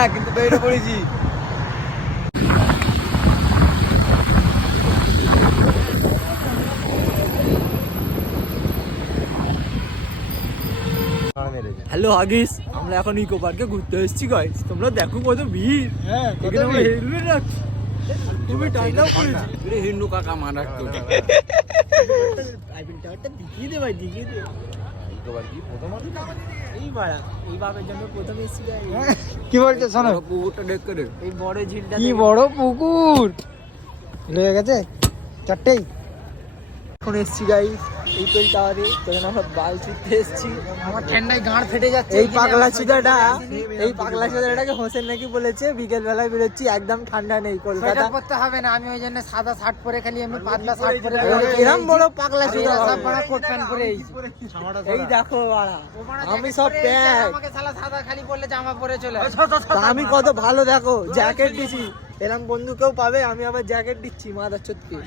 না, কিন্তু বেরিয়ে পড়েছি। হ্যালো হাগিস, আমরা এখন ইকো পার্কে ঘুরতে এসেছি গাইস। তোমরা দেখো কত ভিড়। এখানে আমরা হেলমেট রাখছি, তুমি ঠান্ডা পড়েছি। রে হিন্দু কাকা মারাত্মক। আইপিএল টাওয়ারটা দেখিয়ে দে ভাই, দেখিয়ে দে। ইকো পার্ক কি প্রথম আছে না? এই বাবের জন্য প্রথম এসেছি গাইস। কি বলছো শোনো, পুকুরটা দেখ করে, এই বড় ঝিলটা কি বড় পুকুর লেগে গেছে চারটেই। এখন এসেছি গাইস আইপিএল টাওয়ারে, তখন আমরা বাল ছিটতে এসেছি। আমার ঠান্ডায় গাঁড় ফেটে যাচ্ছে। এই পাগলা চুদাটাকে হোসেন নাকি বলেছে বিকেল বেলায় বেরোচ্ছি, একদম ঠান্ডা নেই কলকাতা। করতে হবে না, আমি ওই জন্য সাদা শার্ট পরে খালি এমনি পাতলা শার্ট পরে এরকম বড় পাগলা চুদা সব বড় কোট প্যান্ট পরে এই দেখো বাড়া, আমি সব প্যাক। আমাকে শালা সাদা খালি পরলে জামা পরে চলে আমি কত ভালো দেখো, জ্যাকেট দিছি। এরকম বন্ধু কেউ পাবে? আমি আবার জ্যাকেট দিচ্ছি মাদার চোদকে।